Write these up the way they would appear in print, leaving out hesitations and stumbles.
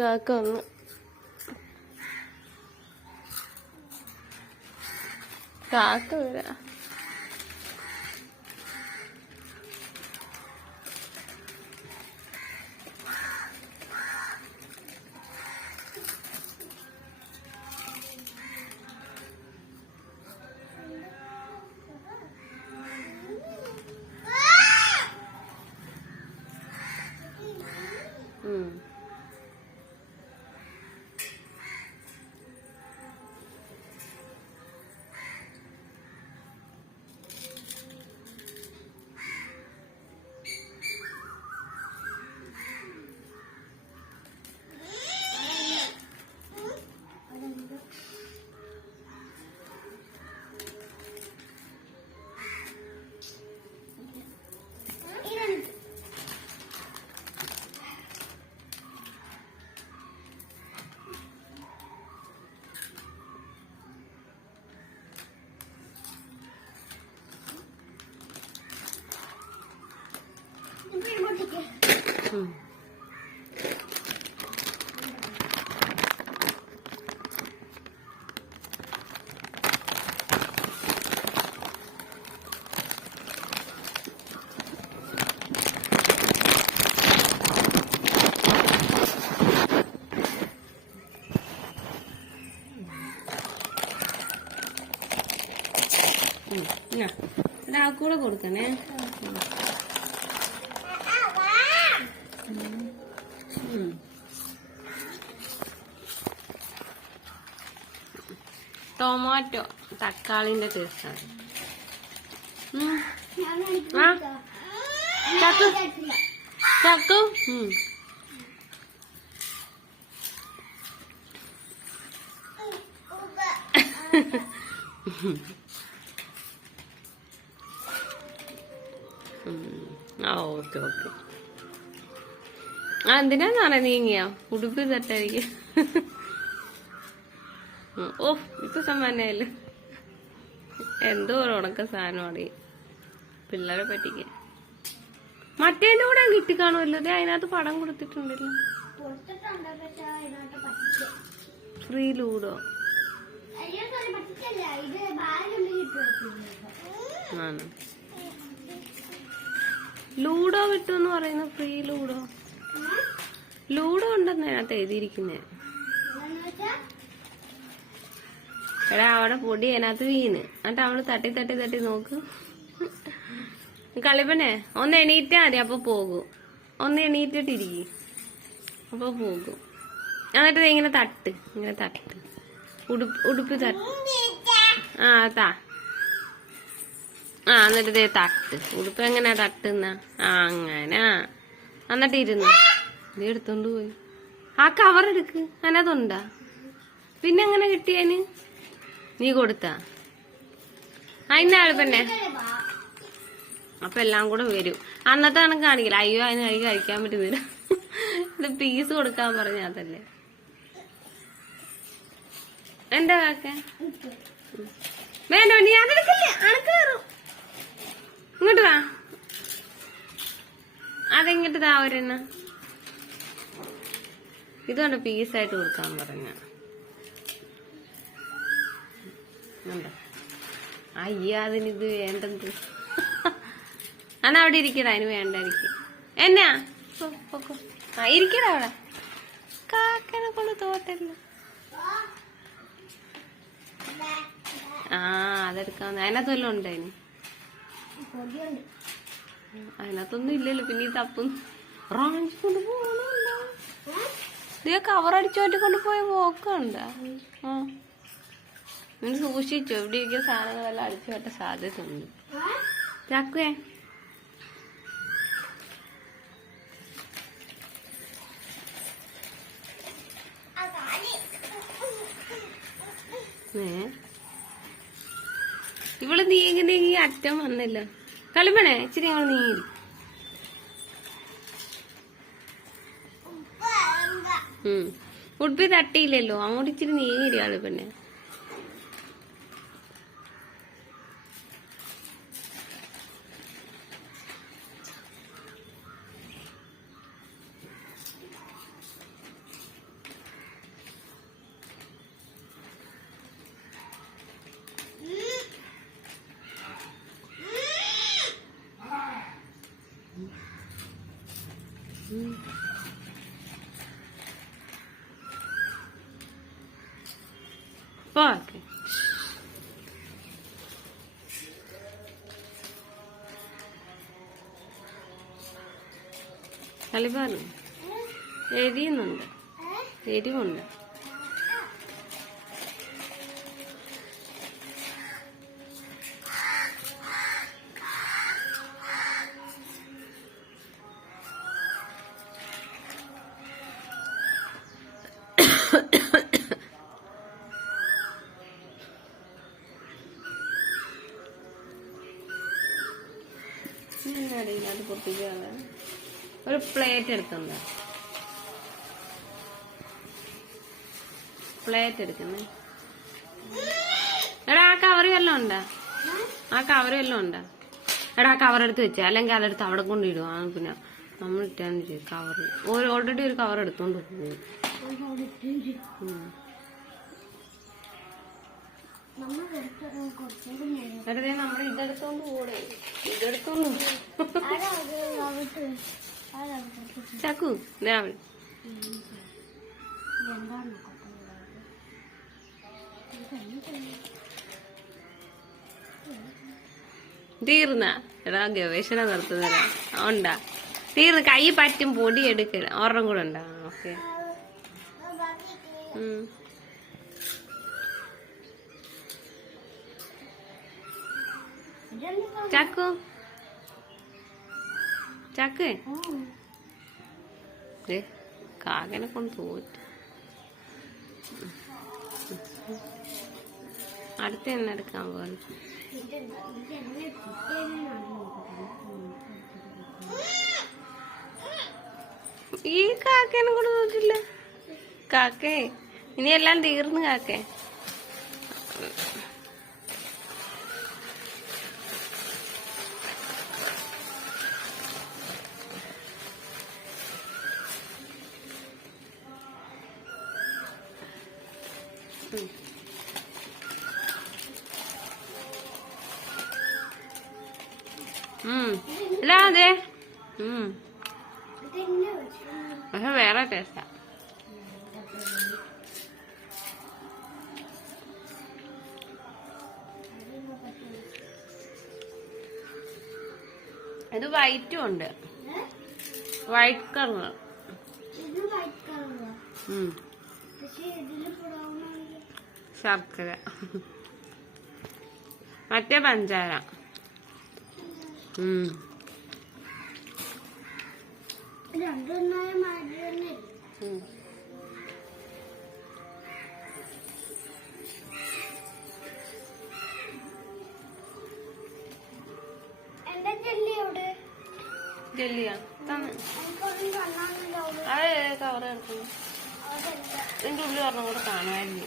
കാക്ക വന്ന്. കാക്ക വരാ. കൂടെ കൊടുക്കണേ. ടൊമാറ്റോ തക്കാളിന്റെ ടേസ്റ്റാണ്. ചക്കു ചക്കു ഓക്കെ ഓക്കെ. എന്തിനാന്ന് നീങ്ങിയ ഉടുപ്പ് തട്ടായിരിക്കും. ഓ ഇപ്പൊ സമ്മാനല്ലേ, എന്തോ ഒരു ഉണക്ക സാധനമാണ് പിള്ളേരെ പറ്റിക്ക. മറ്റേന്റെ കൂടെ കിട്ടി കാണുമല്ലോ, അതിനകത്ത് പടം കൊടുത്തിട്ടുണ്ടല്ലോ. ഫ്രീ ലൂഡോ ആണ്. ലൂഡോ കിട്ടുമെന്ന് പറയുന്നു. ഫ്രീ ലൂഡോ ലൂഡോ ഉണ്ടെന്ന് അതിനകത്ത് എഴുതിയിരിക്കുന്നേ. എടാ അവിടെ പൊടി അതിനകത്ത് വീണ് എന്നിട്ട് അവള് തട്ടി തട്ടി തട്ടി നോക്ക്. കളിപ്പനെ ഒന്ന് എണീറ്റാ മതി, അപ്പൊ പോകും. ഒന്ന് എണീറ്റിട്ടിരിക്കും, അപ്പൊ പോകും. എന്നിട്ട് ഇങ്ങനെ തട്ട്, ഇങ്ങനെ തട്ട്, ഉടുപ്പ് തട്ട്. താ എന്നിട്ട് ഇതേ തട്ട്. ഉടുപ്പ് എങ്ങനെയാ തട്ടുന്ന? അങ്ങനെ. എന്നിട്ട് ഇരുന്നു. ഇത് എടുത്തോണ്ട് പോയി. ആ കവർ എടുക്ക്, അതിനകത്തുണ്ടാ. പിന്നെ എങ്ങനെ കിട്ടിയതിന്? നീ കൊടുത്താ? അതിന്റെ ആളിപ്പന്നെ അപ്പൊ എല്ലാം കൂടെ വരും. അന്നത്തെ കണക്ക് കാണിക്കില്ല. അയ്യോ അതിന് കൈ കഴിക്കാൻ പറ്റുന്നില്ല, ഇത് പീസ് കൊടുക്കാൻ പറഞ്ഞ അതല്ലേ. എന്താ കാക്ക വേണ്ട, നീ അതെടുക്കല്ലേ, അണക്ക് കയറും. ഇങ്ങോട്ട് വാ, അതെങ്ങിട്ട് താ ഒരെണ്ണ. ഇതുകൊണ്ട് പീസായിട്ട് കൊടുക്കാൻ പറഞ്ഞ. അയ്യ അതിനിത് വേണ്ടത്. അന്ന് അവിടെ ഇരിക്കട, അതിന് വേണ്ടായിരിക്കും. എന്നാ ഇരിക്കട അവിടെ. കാക്കനെ കൊണ്ട് തോട്ടല്ലോ. അതെടുക്കാന്ന്. അതിനകത്ത് വല്ലതും ഉണ്ട് അതിന്? അതിനകത്തൊന്നും ഇല്ലല്ലോ. പിന്നെ ഈ തപ്പുന്നു റാഞ്ചി കൊണ്ട് പോകണല്ലോ. ഇതേ കവറടിച്ചോട്ടി കൊണ്ടുപോയ പോക്കണ്ട. നീ സൂക്ഷിച്ചോ, ഇവിടെ ഇരിക്കുന്ന സാധനങ്ങളെല്ലാം അടിച്ചു കേട്ട സാധ്യത ഉണ്ട്. ചക്കുവേ ഇവള് നീങ്ങി നീങ്ങി അറ്റം വന്നില്ല. കളിപ്പണേ ഇച്ചിരി ഞങ്ങൾ നീങ്ങി. ഉടുപ്പി തട്ടിയില്ലല്ലോ, അങ്ങോട്ട് ഇച്ചിരി നീങ്ങിരി കളിപ്പന്നെ. കളിപ്പാണ് എരിയുന്നുണ്ട്, എരിവുണ്ട്. അത് പൊട്ടിക്കാതെ ഒരു പ്ലേറ്റ് എടുക്കണ്ട, പ്ലേറ്റ് എടുക്കുന്നേ. എടാ ആ കവർ വല്ലതും ഉണ്ടാ? ആ കവർ വല്ലതും ഉണ്ടാ? എടാ ആ കവർ എടുത്ത് വെച്ചാ, അല്ലെങ്കിൽ അതെടുത്ത് അവിടെ കൊണ്ടിടുക. പിന്നെ നമ്മൾ ഇട്ടാന്ന് ചെയ്യും കവറിൽ. ഓൾറെഡി ഒരു കവർ എടുത്തോണ്ട് പോകും. വെറുതെ നമ്മൾ ഇതെടുത്തോണ്ട് കൂടെ, ഇതെടുത്തോണ്ട് ചക്കു രാവിലെ തീർന്ന. എടാ ഗവേഷണം നടത്തുന്നതാ ഉണ്ടാ? തീർന്ന്. കൈ പറ്റും പൊടി എടുക്കല. ഒരെണ്ണം കൂടെ ഉണ്ടാ? ഓക്കെ. ചക്കു ചക്കേ കാകനെ കൊണ്ട് തോറ്റു. അടുത്ത എണ്ണ എടുക്കാൻ പോകുന്നു. ഈ കാക്കേനെ കൊണ്ട് തോറ്റില്ല. കാക്കേ ഇനി എല്ലാം തീർന്നു കാക്കേ. അതെ പക്ഷെ വേറെ ടേസ്റ്റാ. ഇത് വൈറ്റും ഉണ്ട്, വൈറ്റ് കളർ. ശർക്കര മറ്റേ പഞ്ചാര. ജെല്ലിയാ അത് കവർ എടുക്കുന്നു. ഇതിന്റെ ഉള്ളിൽ പറഞ്ഞ കൂടെ കാണുമായിരുന്നു.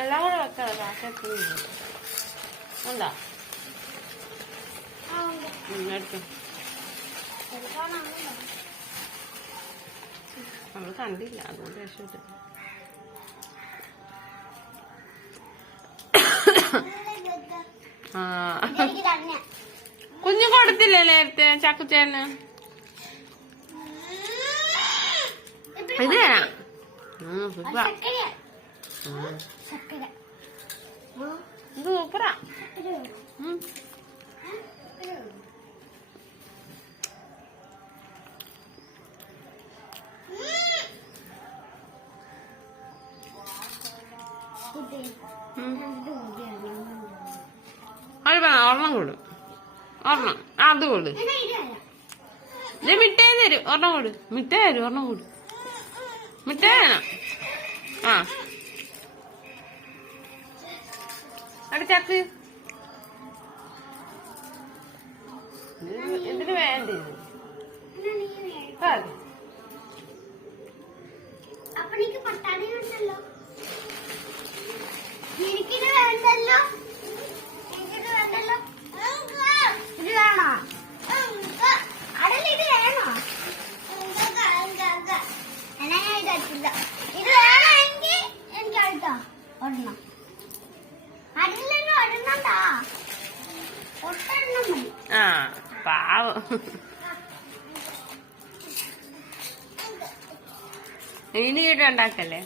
എല്ലാം കൂടെ വെക്കാം. കാക്കെത്തുന്നില്ല ഉണ്ടാ എടുത്തു. നമ്മള് കണ്ടില്ല, അതുകൊണ്ട് രക്ഷപ്പെട്ടു. കുഞ്ഞു കൊടുത്തില്ലേ നേരത്തെ ചക്കുച്ചേന്? ഇത് തരാം. ഇത് സൂപ്പറാ. അത് ഒരെണ്ണം കൊടു, ഒരെണ്ണം അത് കൊടു. ഇത് മിഠായി തരും, ഒരെണ്ണം കൊടു. മിഠായി തരും, ഒരെണ്ണം കൊടു. മിഠായി വേണം. ആ അവിടെ ചക്ക് ഇതിന് വേണ്ടി ആ പാവം. ഇനി വീട് ഉണ്ടാക്കല്ലേ?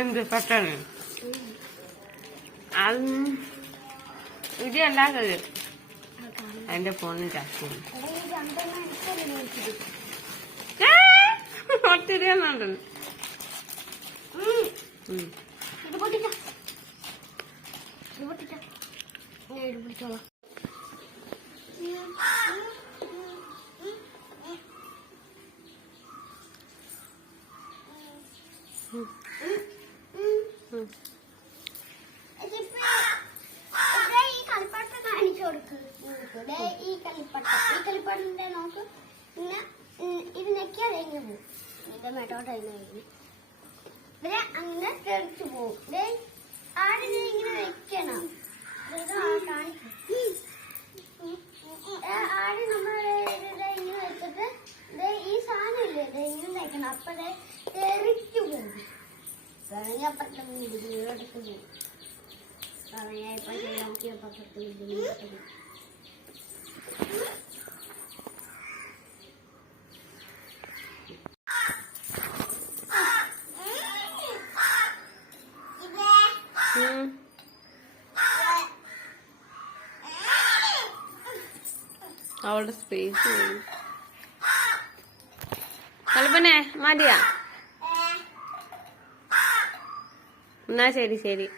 എന്ത് പെട്ടെന്ന് അത് ഇത് ഉണ്ടാക്കത് അതിന്റെ ഫോണിന് ചാച്ചു ഒത്തിരിയൊന്നുണ്ട്. ഈ കളിപ്പാട്ടിന്റെ നോക്ക് പിന്നെ ഇത് നെക്കിയാൽ കഴിഞ്ഞു പോകും. ഇതിന്റെ മേട്ടോട്ട് കഴിഞ്ഞു അങ്ങനെ തെറിച്ചു പോകും. ആടിനെ ഇങ്ങനെ വെക്കണം. ആട് നമ്മളെ ഇങ്ങനെ വെച്ചിട്ട് ഈ സാധനം ഇല്ലേ ഇങ്ങനെ വെക്കണം. അപ്പൊ തെറിച്ചു പോകും. പറഞ്ഞപ്പുറത്തെ വീടിനോടത്ത് പോകും. പറഞ്ഞപ്പോ നോക്കിയപ്പുറത്തെ വീടിനോട്ട് പോകും. അവളുടെ സ്പേസ് കൽപ്പനെ മതിയാ. എന്നാ ശരി ശരി.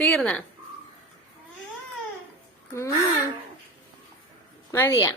തീർന്ന മതിയാ.